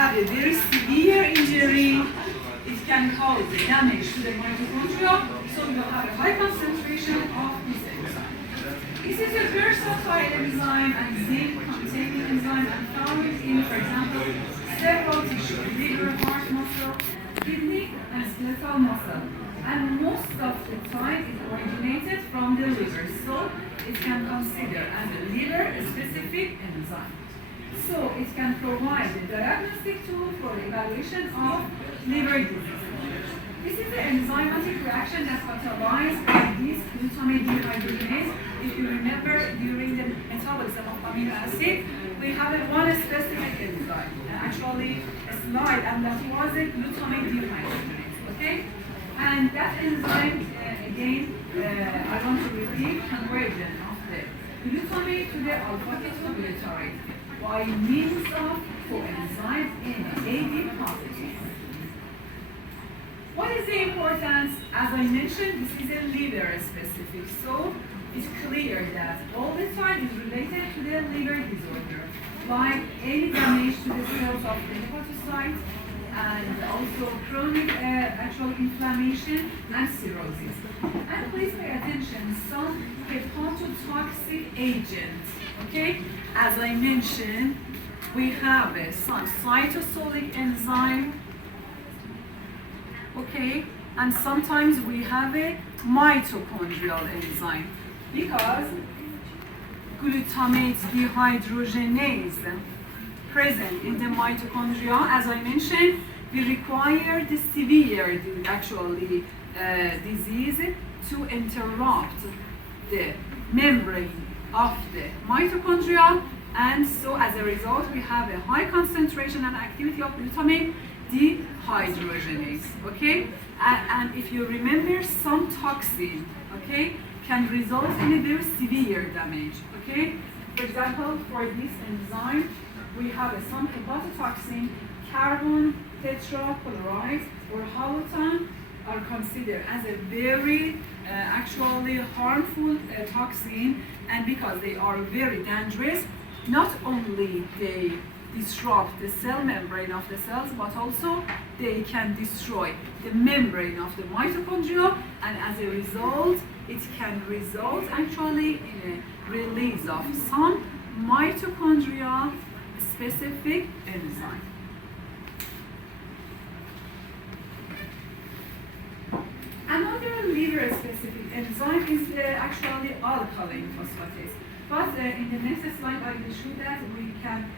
have a very severe injury, it can cause damage to the mitochondria, so you have a high concentration of this enzyme. This is a versatile enzyme and zinc-containing enzyme and found in, for example, several tissues, liver, heart muscle, kidney, and skeletal muscle. And most of the time it originated from the liver, so it can consider as a liver-specific enzyme. So it can provide a diagnostic tool for the evaluation of liver disease. This is an enzymatic reaction that's catalyzed by this glutamate dehydrogenase. If you remember, during the metabolism of amino acid, we have one specific enzyme, actually a slide, and that was a glutamate dehydrogenase. Okay? And that enzyme, again, I want to repeat, conversion of the glutamate to the alpha-ketoglutarate by means of coenzyme NAD positive. What is the importance? As I mentioned, this is a liver specific, so it's clear that all the time is related to the liver disorder, like any damage to the cells of the hepatocyte, and also chronic actual inflammation and cirrhosis. And please pay attention, some hepatotoxic agents, okay? As I mentioned, we have some cytosolic enzyme, okay? And sometimes we have a mitochondrial enzyme because glutamate dehydrogenase present in the mitochondria, as I mentioned, we require the severe disease to interrupt the membrane of the mitochondria, and so as a result we have a high concentration and activity of glutamate dehydrogenase. Okay, and if you remember, some toxin, okay, can result in a very severe damage. Okay, for example, for this enzyme we have some hepatotoxin, carbon tetrachloride or halotan are considered as a very actually harmful toxin, and because they are very dangerous, not only they disrupt the cell membrane of the cells, but also they can destroy the membrane of the mitochondria, and as a result it can result actually in a release of some mitochondria specific enzyme. Another liver-specific enzyme is actually alkaline phosphatase. But in the next slide, I will show that we can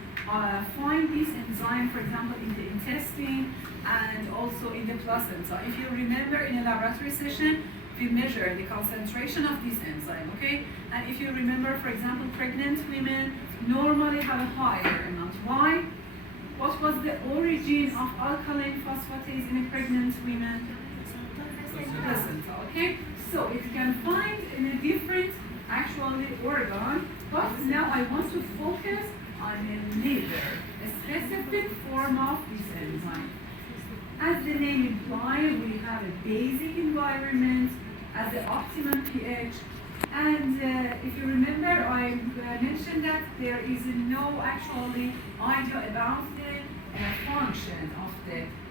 find this enzyme, for example, in the intestine and also in the placenta. If you remember, in a laboratory session, we measure the concentration of this enzyme, okay? And if you remember, for example, pregnant women normally have a higher amount. Why? What was the origin of alkaline phosphatase in a pregnant woman? Placenta, okay? So it can find in a different actually organ, but now I want to focus on a liver, a specific form of this enzyme. As the name implies, we have a basic environment at the optimum pH, and if you remember, I mentioned that there is no actually idea about the function of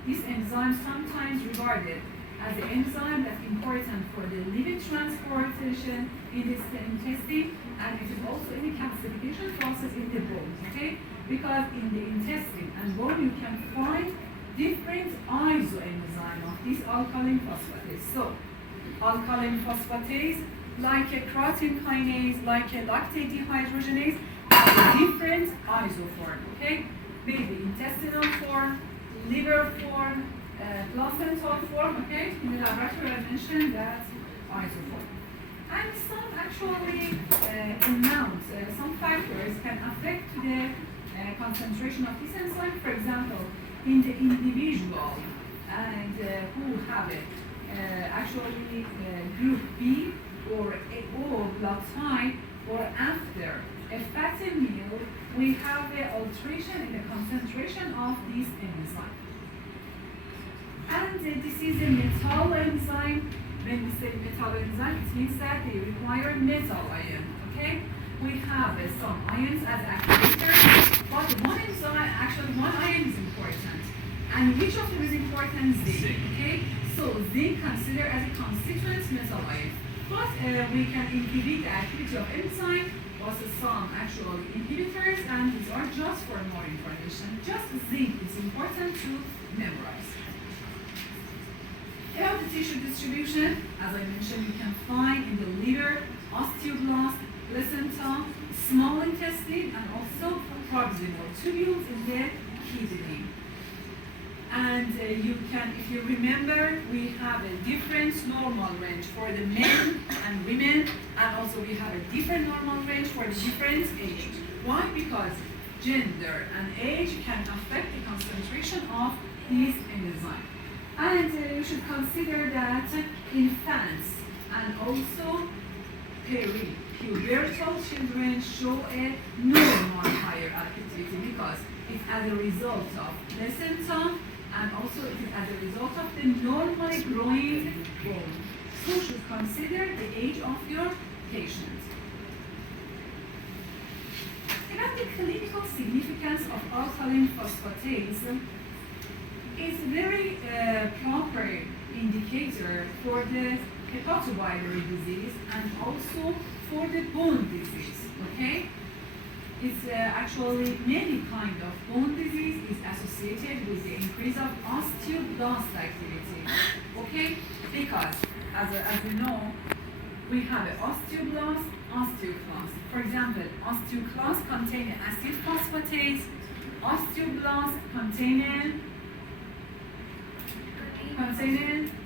this enzyme, sometimes regarded as the enzyme that's important for the lipid transportation in the intestine, and it is also in the calcification process in the bone, okay? Because in the intestine and bone you can find different isoenzyme of this alkaline phosphatase. So, alkaline phosphatase, like a creatine kinase, like a lactate dehydrogenase, have a different isoform, okay? Maybe intestinal form, liver form, placental form, okay? In the laboratory I mentioned that isoform. And some actually amounts, some factors can affect the concentration of this enzyme. For example, in the individual and who have it, actually group B or O blood type, or after a fatty meal, we have an alteration in the concentration of this enzyme. And this is a metal enzyme. When we say metal enzyme, it means that they require metal ion, okay? We have some ions as activators, but one enzyme, actually one ion is important. And which of them is important? Zinc. Okay? So zinc considered as a constituent metabolite. But we can inhibit the activity of enzyme, also some actual inhibitors, and these are just for more information. Just zinc is important to memorize. About the tissue distribution, as I mentioned, you can find in the liver, osteoblast, placenta, small intestine, and also proximal tubules in the kidney. And you can, if you remember, we have a different normal range for the men and women, and also we have a different normal range for the different age. Why? Because gender and age can affect the concentration of these enzymes. And you should consider that infants and also pubertal children show a normal higher activity because it's as a result of placenta, and also it is as a result of the normally growing bone. So you should consider the age of your patient. About the clinical significance of alkaline phosphatase is a very proper indicator for the hepatobiliary disease and also for the bone disease, okay? It's actually many kind of bone disease is associated with the increase of osteoblast activity, okay? Because, as you know, we have an osteoblast, osteoclast. For example, osteoclast contain acid phosphatase, osteoblast containing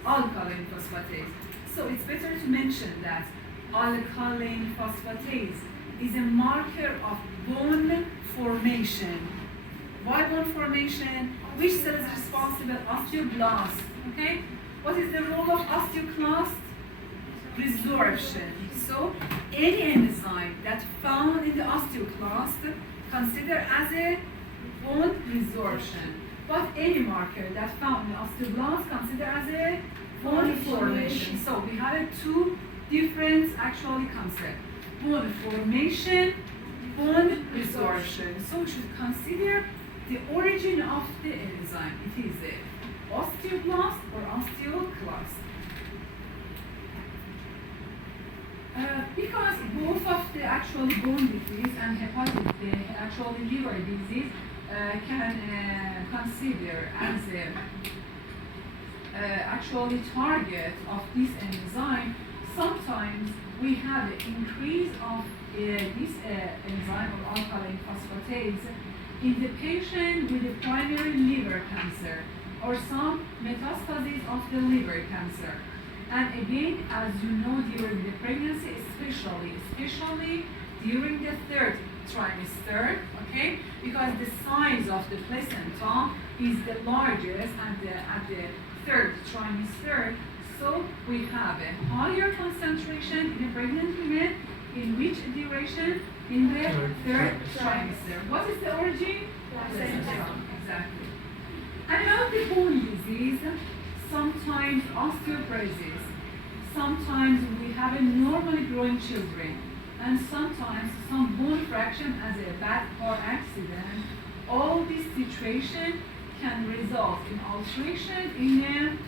alkaline phosphatase. So it's better to mention that alkaline phosphatase is a marker of bone formation. Why bone formation? Which cell is responsible? Osteoblast. Okay? What is the role of osteoclast? Resorption. So any enzyme that found in the osteoclast considered as a bone resorption. But any marker that found in the osteoblast considered as a bone formation. So we have two different actually concepts. Bone formation, bone resorption. So we should consider the origin of the enzyme. It is the osteoblast or osteoclast. Because both of the actual bone disease and the actual liver disease can consider as a actually target of this enzyme, sometimes we have an increase of this enzyme or alkaline phosphatase in the patient with a primary liver cancer or some metastases of the liver cancer. And again, as you know, during the pregnancy, especially during the third trimester, okay, because the size of the placenta is the largest at the third trimester, so we have a higher concentration in a pregnant woman. In which duration? In the third trimester. What is the origin? Placenta. Exactly. And about the bone disease, sometimes osteoporosis, sometimes we have a normally growing children, and sometimes some bone fraction as a bad car accident. All this situation can result in alteration in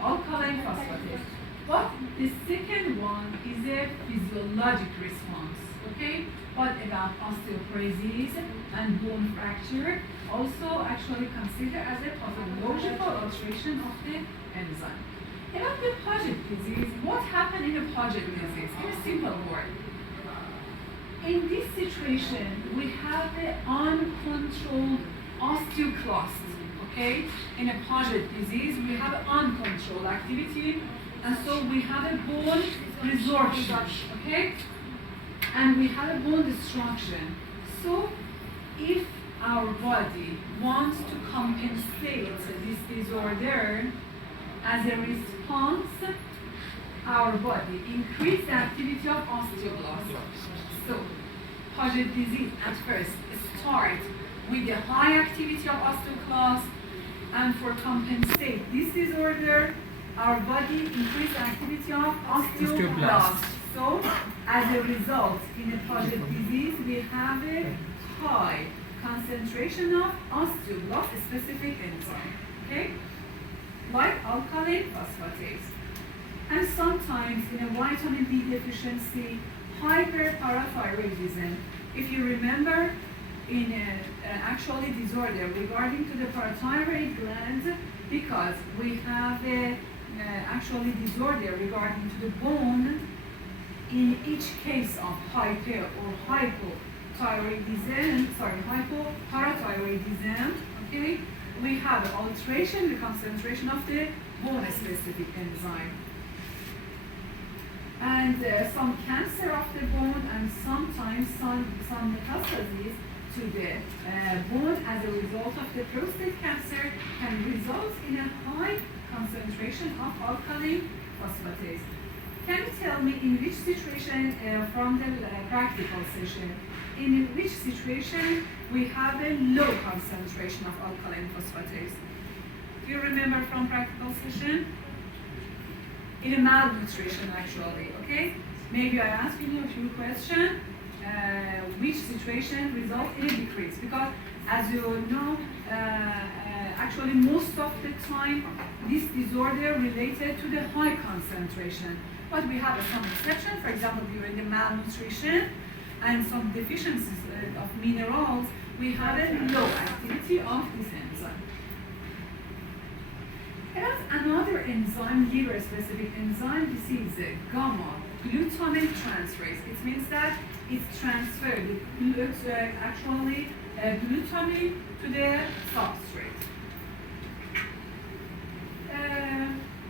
alkaline phosphatase. But the second one is a physiologic response, okay? But about osteoporosis and bone fracture, also actually considered as a pathological alteration of the enzyme. About the Paget disease, what happened in a Paget disease? In a simple word. In this situation, we have the uncontrolled osteoclast, okay? In a Paget disease, we have uncontrolled activity, and so we have a bone resorption, okay? And we have a bone destruction. So if our body wants to compensate this disorder, as a response, our body increases the activity of osteoblasts. So Paget disease at first starts with the high activity of osteoclasts, and for compensate this disorder, our body increases the activity of osteoblasts. So as a result, in a Paget disease, we have a high concentration of osteoblast-specific enzyme, okay? Like alkaline phosphatase. And sometimes in a vitamin D deficiency, hyperparathyroidism. If you remember, in actually disorder regarding to the parathyroid gland, because we have a actually disorder regarding to the bone, in each case of hyper or hypoparathyroidism, okay, we have alteration, the concentration of the bone-specific enzyme. And some cancer of the bone and sometimes some metastases to the bone as a result of the prostate cancer can result in a high concentration of alkaline phosphatase. Can you tell me in which situation from the practical session, in which situation we have a low concentration of alkaline phosphatase? Do you remember from practical session? In a malnutrition actually, okay? Maybe I ask you a few questions, which situation results in a decrease? Because as you know, actually most of the time, this disorder related to the high concentration. But we have some exception, for example, during the malnutrition and some deficiencies of minerals, we have a low activity of this enzyme. There's another enzyme, liver-specific enzyme. This is a gamma glutamate transferase. It means that it's transferred, actually glutamate to the substrate.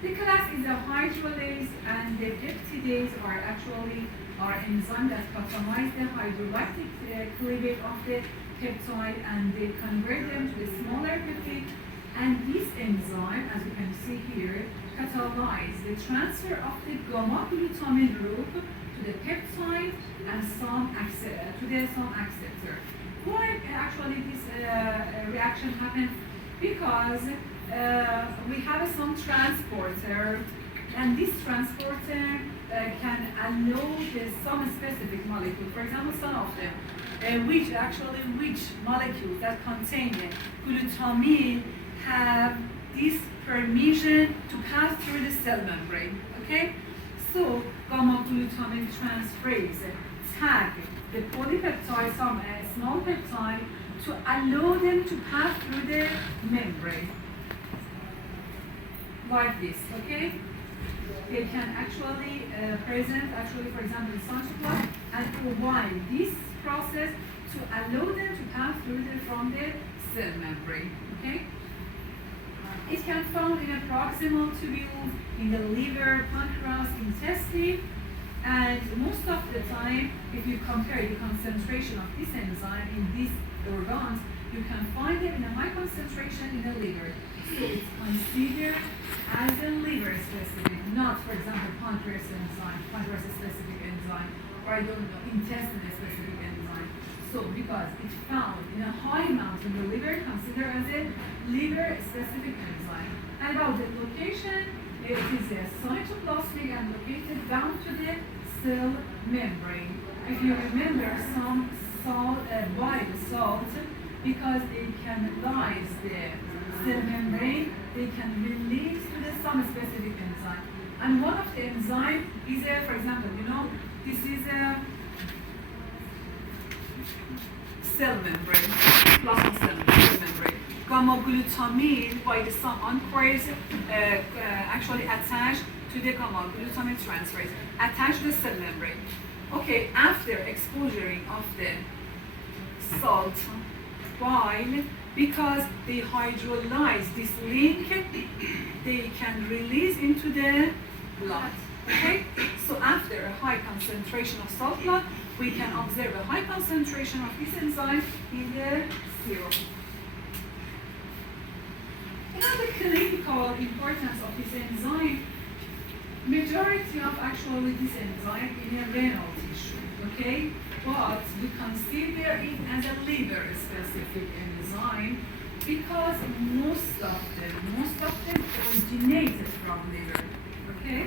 The class is a hydrolase, and the peptidase are actually enzymes that catalyze the hydrolytic cleavage of the peptide, and they convert them to the smaller peptide. And this enzyme, as you can see here, catalyzes the transfer of the gamma glutamine group to the peptide and some acceptor. Why actually this reaction happens? Because we have some transporter, and this transporter can allow some specific molecule. For example, some of them, which molecules that contain glutamine have this permission to pass through the cell membrane. Okay, so gamma glutamine transferase tag the polypeptide, some small peptide, to allow them to pass through the membrane like this. Okay, they can actually present, for example, in cytoplasm, and provide this process to allow them to pass through from the cell membrane. Okay. It can be found in a proximal tubule, in the liver, pancreas, intestine, and most of the time, if you compare the concentration of this enzyme in these organs, you can find it in a high concentration in the liver. So it's considered as a liver-specific, not, for example, pancreas-specific enzyme, or intestine-specific enzyme. So because it's found in a high amount in the liver, considered as a liver-specific enzyme. And about the location, it is a cytoplasmic and located down to the cell membrane. If you remember, some salt, bile salt, because they can lyse the cell membrane, they can release to some specific enzyme. And one of the enzymes is for example, this is a cell membrane, plasma cell membrane. Gamma glutamine by the some anchors actually attached to the gamma glutamate transferase, attached to the cell membrane. Okay, after exposure of the salt bile, because they hydrolyze this link, they can release into the blood. Okay, so after a high concentration of salt blood, we can observe a high concentration of this enzyme in the serum. The clinical importance of this enzyme, majority of actually this enzyme in a renal tissue, okay? But we consider it as a liver-specific enzyme because most of them originated from liver, okay?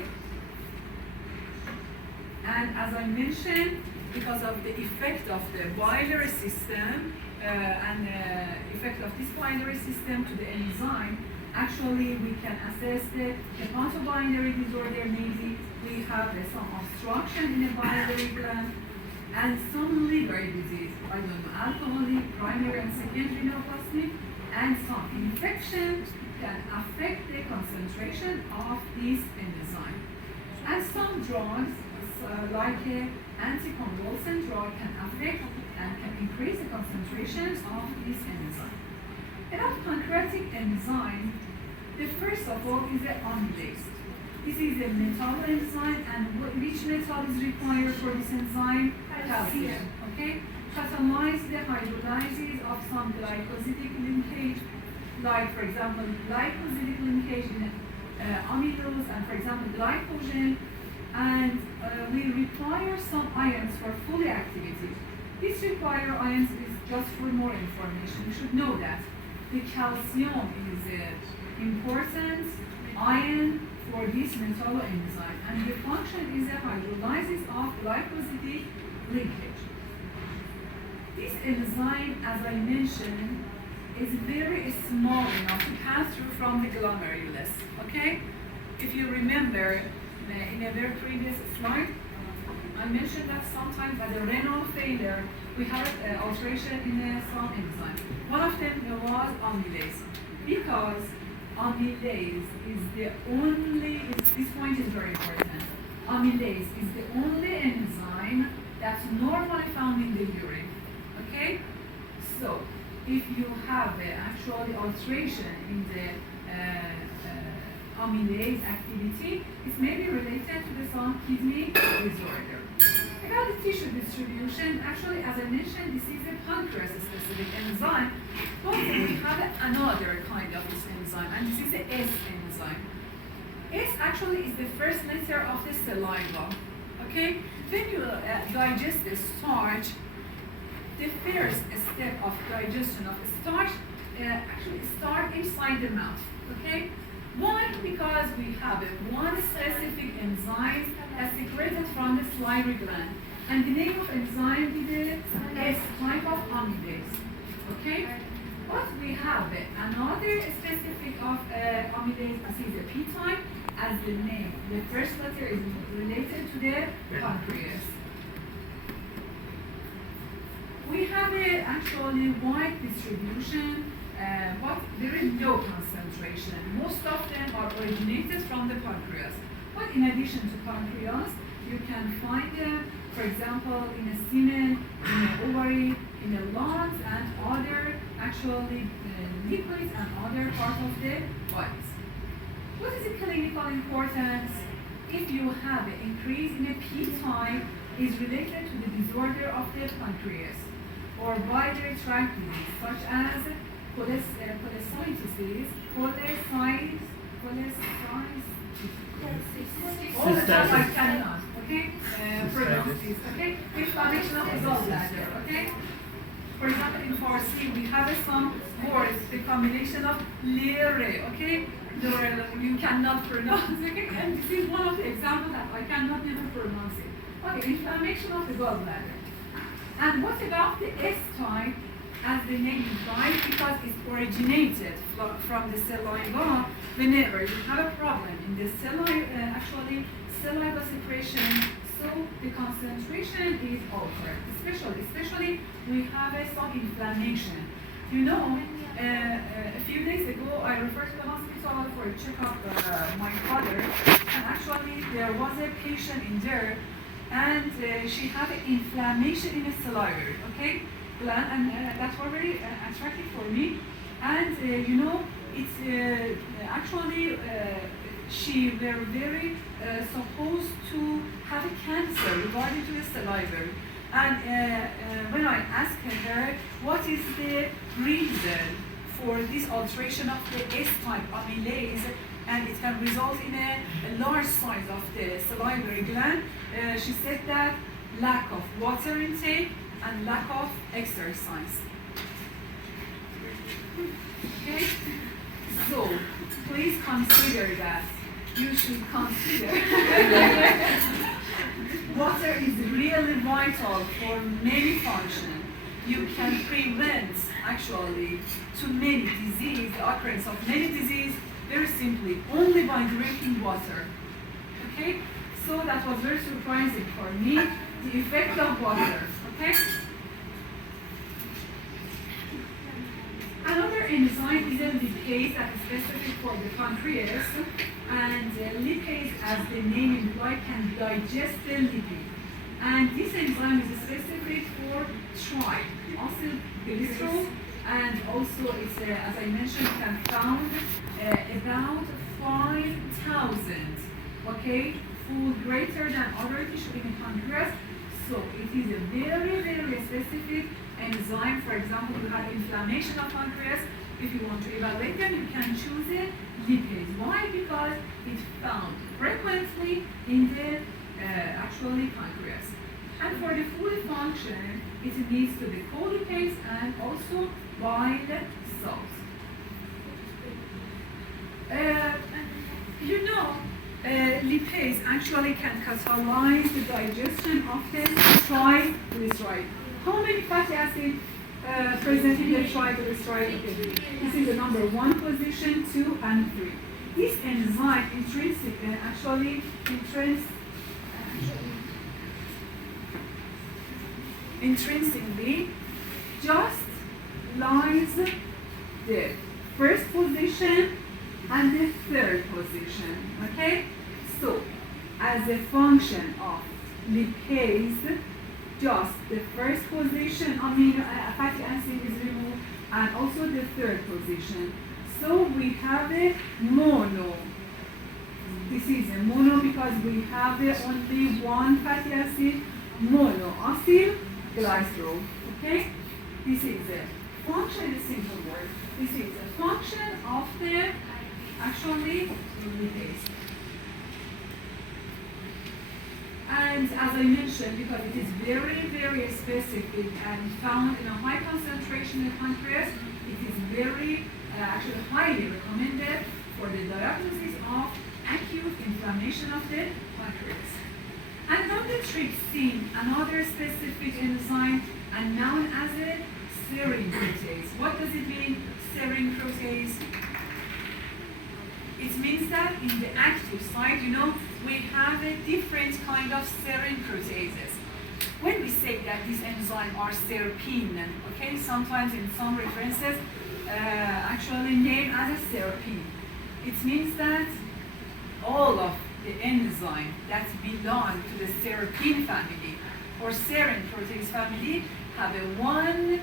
And as I mentioned, because of the effect of the biliary system and effect of this biliary system to the enzyme. Actually, we can assess the hepatobinary disorder. Maybe we have some obstruction in the biliary gland and some liver disease. I don't know, alcoholic, primary and secondary neoplastic, and some infection can affect the concentration of this enzyme. And some drugs, like anticonvulsant drug, can affect and can increase the concentration of this enzyme. About pancreatic enzyme, the first of all is the amylase. This is a metal enzyme, and which metal is required for this enzyme? Calcium. Okay? Catalyze the hydrolysis of some glycosidic linkage, like for example glycosidic linkage in amylose, and for example glycogen. And we require some ions for full activity. This require ions is just for more information. You should know that the calcium is an important ion for this metallo enzyme, and the function is a hydrolysis of glycosidic linkage. This enzyme, as I mentioned, is very small enough to pass through from the glomerulus. Okay? If you remember, in a very previous slide, I mentioned that sometimes at the renal failure, we have alteration in some enzyme. One of them was amylase, because amylase is the only, this point is very important, amylase is the only enzyme that's normally found in the urine. Okay? So, if you have actually alteration in the amylase activity, it may be related to some kidney disorder. About the tissue distribution, actually, as I mentioned, this is a pancreas-specific enzyme, but we have another kind of this enzyme, and this is the S enzyme. S actually is the first letter of the saliva. Okay? When you digest the starch, the first step of digestion of the starch actually starts inside the mouth. Okay? Why? Because we have one specific enzyme that's secreted from the salivary gland. And the name of enzyme is the S type of amylase. Okay? But we have another specific of amylase, this is the P type, as the name. The first letter is related to the pancreas. We have actually wide distribution, but there is no concentration. Most of them are originated from the pancreas. But in addition to pancreas, you can find them, for example, in a semen, in the ovary, in the lungs, and other actually liquids and other parts of the bodies. What is the clinical importance? If you have an increase in a P type, is related to the disorder of the pancreas or biliary tract disease, such as cholecystitis, all the time I cannot, okay? Pronounce this, okay? Inflammation of the gallbladder, okay? For example, in Farsi, we have some words, the combination of lere, okay? You cannot pronounce, okay? And this is one of the examples that I cannot even pronounce it. Okay, inflammation of the gallbladder. And what about the S type, as the name implies, because it's originated from the saliva? Whenever you have a problem in the actually saliva secretion, so the concentration is altered. Especially we have some inflammation. You know, a few days ago I referred to the hospital for a checkup my father, and actually there was a patient in there, and she had an inflammation in the salivary, okay, gland, and that was very attractive for me. And you know, it's actually she were very supposed to have a cancer regarding to the salivary. And when I asked her what is the reason for this alteration of the S-type amylase, and it can result in a large size of the salivary gland, she said that lack of water intake and lack of exercise. Okay? So, please consider that. You should consider water is really vital for many functions. You can prevent, actually, to many disease, the occurrence of many disease, very simply, only by drinking water. Okay? So that was very surprising for me, the effect of water. Okay? Another enzyme is a lipase that is specific for the pancreas, and lipase, as the name implies, can digest the lipid. And this enzyme is specific for triacylglycerol, and also it's, as I mentioned, can found about 5,000, okay, fold greater than other tissue in the pancreas. So it is a very, very specific enzyme. For example, you have inflammation of pancreas. If you want to evaluate them, you can choose a lipase. Why? Because it's found frequently in the actually pancreas. And for the full function, it needs to be colipase and also bile salt. Lipase actually can catalyze the digestion of the triglyceride. How many fatty acids present in the triglyceride? This is the number 1 position, 2, and 3. This enzyme intrinsically just lies the first position and the third position. Okay? So, as a function of lipase, just the first position amino fatty acid is removed, and also the third position. So we have a mono. This is a mono because we have only one fatty acid, monoacylglycerol. Okay? This is a function, a simple word. This is a function of the actually lipase. And as I mentioned, because it is very, very specific and found in a high concentration in the pancreas, it is very, actually highly recommended for the diagnosis of acute inflammation of the pancreas. And now the trypsin, another specific enzyme, and known as a serine protease. What does it mean, serine protease? It means that in the active site, we have a different kind of serine proteases. When we say that these enzymes are serpine, okay, sometimes in some references, actually named as a serpine. It means that all of the enzymes that belong to the serpine family or serine protease family have a one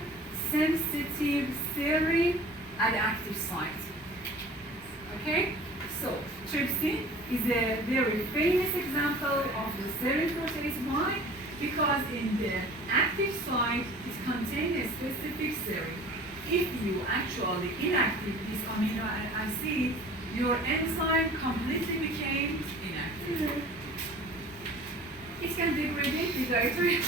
sensitive serine at the active site. Okay? So, trypsin is a very famous example of the serine protease. Why? Because in the active site, it contains a specific serine. If you actually inactive this amino acid, your enzyme completely became inactive. It can degrade the dietary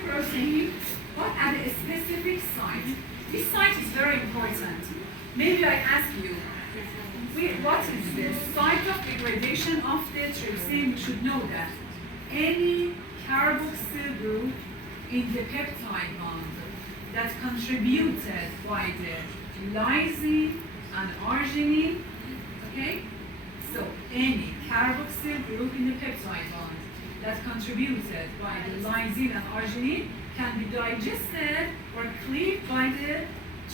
protein, but at a specific site. This site is very important. Maybe I ask you, what is the site of degradation of the trypsin? You should know that. Any carboxyl group in the peptide bond that contributed by the lysine and arginine, okay? So any carboxyl group in the peptide bond that contributed by the lysine and arginine can be digested or cleaved by the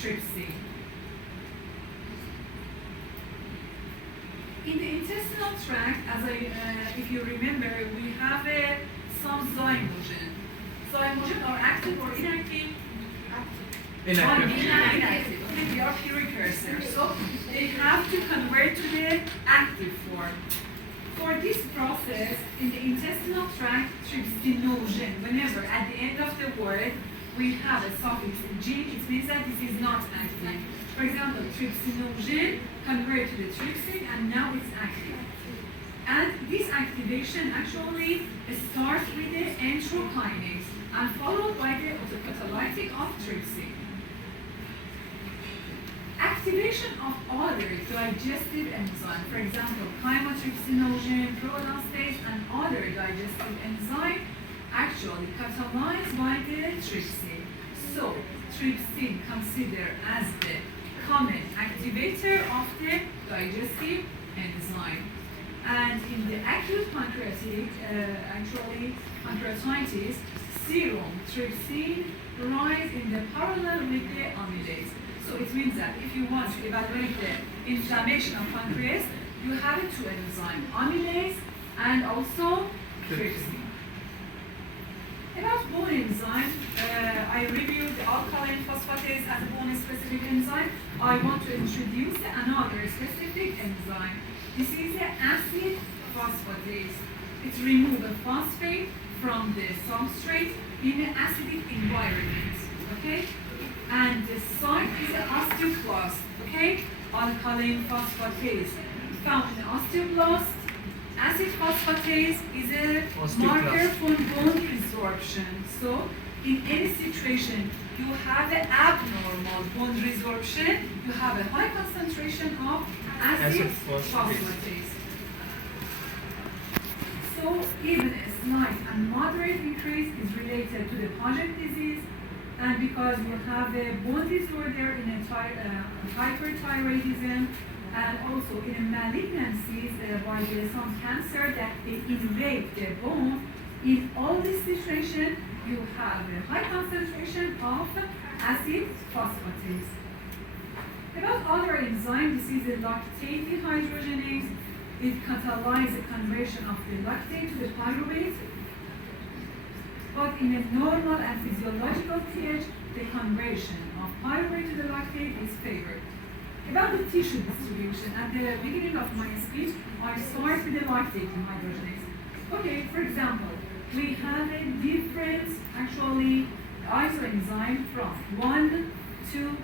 trypsin. In the intestinal tract, if you remember, we have some zymogen. Zymogen are active or inactive? Inactive. Okay, they are precursors. So they have to convert to the active form. For this process, in the intestinal tract, trypsinogen, whenever at the end of the word we have a suffix "gen," it means that this is not active. For example, trypsinogen converted to the trypsin and now it's active. And this activation actually starts with the enterokinase and followed by the autocatalytic of trypsin. activation of other digestive enzymes, for example, chymotrypsinogen, protease, and other digestive enzymes, actually catalyzed by the trypsin. So, trypsin considered as the common activator of the digestive enzyme. And in the acute pancreatic, pancreatitis, serum trypsin rise in the parallel with the amylase. So it means that if you want to evaluate the inflammation of pancreas, you have two enzymes, amylase and also trypsin. About bone enzyme, I reviewed the alkaline phosphatase as a bone-specific enzyme. I want to introduce another specific enzyme. This is the acid phosphatase. It removes the phosphate from the substrate in an acidic environment. Okay? And the site is an osteoclast. Okay? Alkaline phosphatase found in the osteoblast. Acid phosphatase is a marker for bone resorption. So, in any situation you have an abnormal bone resorption, you have a high concentration of acid phosphatase. So, even a slight and moderate increase is related to the Paget disease, and because you have a bone disorder in a hyperthyroidism, and also in malignancies by some cancer that they invade the bone, in all this situation, you have a high concentration of acid phosphatase. About other enzymes, this is the lactate dehydrogenase. It catalyzes the conversion of the lactate to the pyruvate. But in a normal and physiological pH, the conversion of pyruvate to the lactate is favored. About the tissue distribution, at the beginning of my speech, I start with the lactate dehydrogenase. Okay, for example, we have a different, isoenzyme from 1, 2,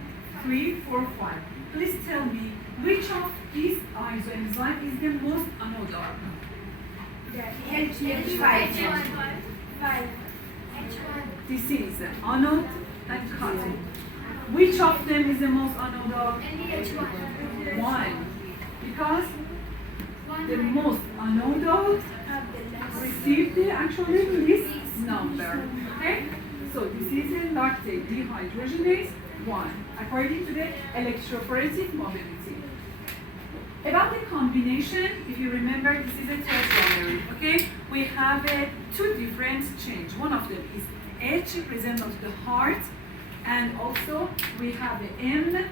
3, 4, 5. Please tell me which of these isoenzyme is the most anodal? H5. This is anode and cathode. Which of them is the most anodal? H1. 1. Because the most anodal received this number. Okay? So this is a lactate dehydrogenase 1, according to the electrophoretic mobility. About the combination, if you remember, this is a tetramer. Okay? We have two different chains. One of them is H, represents the heart, and also we have the M,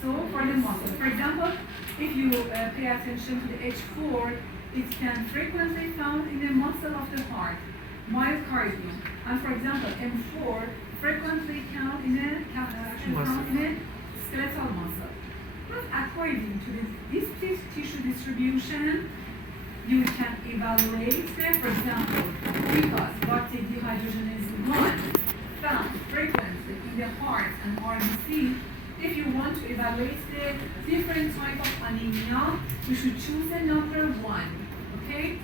so for the muscle. For example, if you pay attention to the H4, it can frequently found in the muscle of the heart, myocardium. And for example, M4 frequently found in a skeletal muscle. But according to this tissue distribution, you can evaluate, for example, because lactate dehydrogenase 1 found frequently in the heart and RBC. If you want to evaluate the different type of anemia, you should choose the number 1, okay?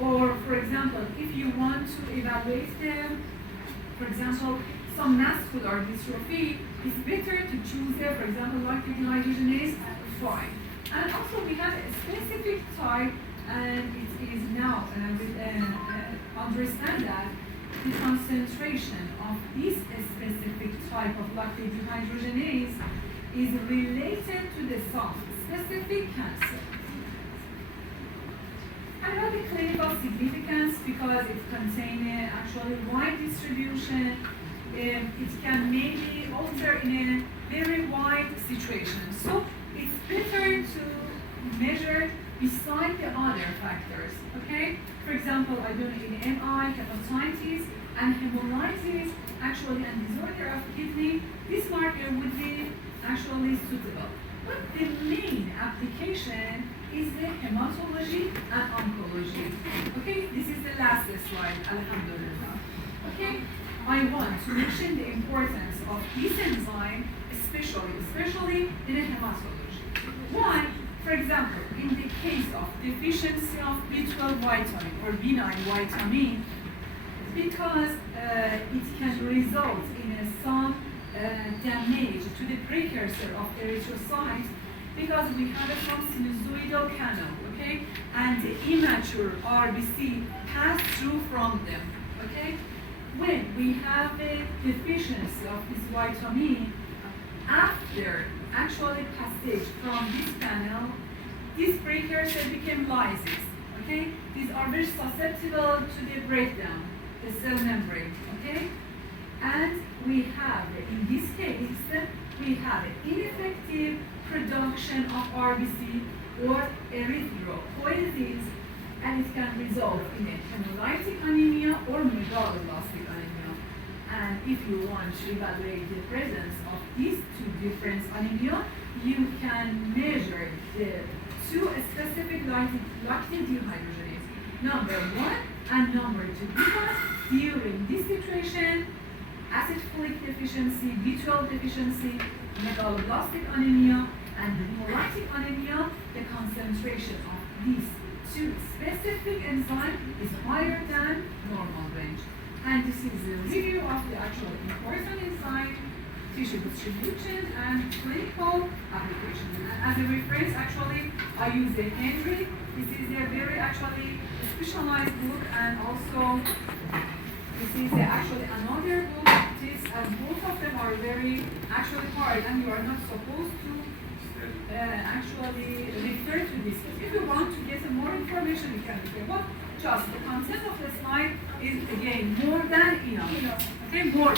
Or, for example, if you want to evaluate for example, some muscular dystrophy, it's better to choose, for example, lactate dehydrogenase 5. And also, we have a specific type, and it is now understand that the concentration of this specific type of lactate dehydrogenase is related to the some specific cancer. And about the clinical significance, because it contains wide distribution, it can maybe alter in a very wide situation. So it's better to measure beside the other factors, okay? For example, I don't know, in MI, hepatitis, and hemolysis, and disorder of kidney, this marker would be suitable. But the main application is the hematology and oncology. Okay, this is the last slide, alhamdulillah. Okay, I want to mention the importance of this enzyme, especially in the hematology. Why? For example, in the case of deficiency of B12 vitamin or B9 vitamin, because it can result in some damage to the precursor of erythrocytes because we have some sinusoidal canal, okay? And the immature RBC pass through from them, okay? When we have a deficiency of this vitamin, after actually passage from this canal, this precursor became lysis, okay? These are very susceptible to the breakdown, the cell membrane, okay? And we have, in this case, we have ineffective production of RBC or erythropoiesis, and it can result in a hemolytic anemia or megaloblastic anemia. And if you want to evaluate the presence of these two different anemia, you can measure the two specific lactate dehydrogenase, number 1 and number 2, because during this situation, acid folic deficiency, B12 deficiency, megaloblastic anemia, and hemolytic anemia, the concentration of these two specific enzymes is higher than normal range. And this is a review of the actual important enzyme, tissue distribution, and clinical application. And as a reference, actually, I use the Henry. This is a very actually specialized book, and also this is actually another book. And both of them are very actually hard, and you are not supposed to actually refer to this. If you want to get more information, you can refer. But just the content of the slide is again more than enough. Okay, more.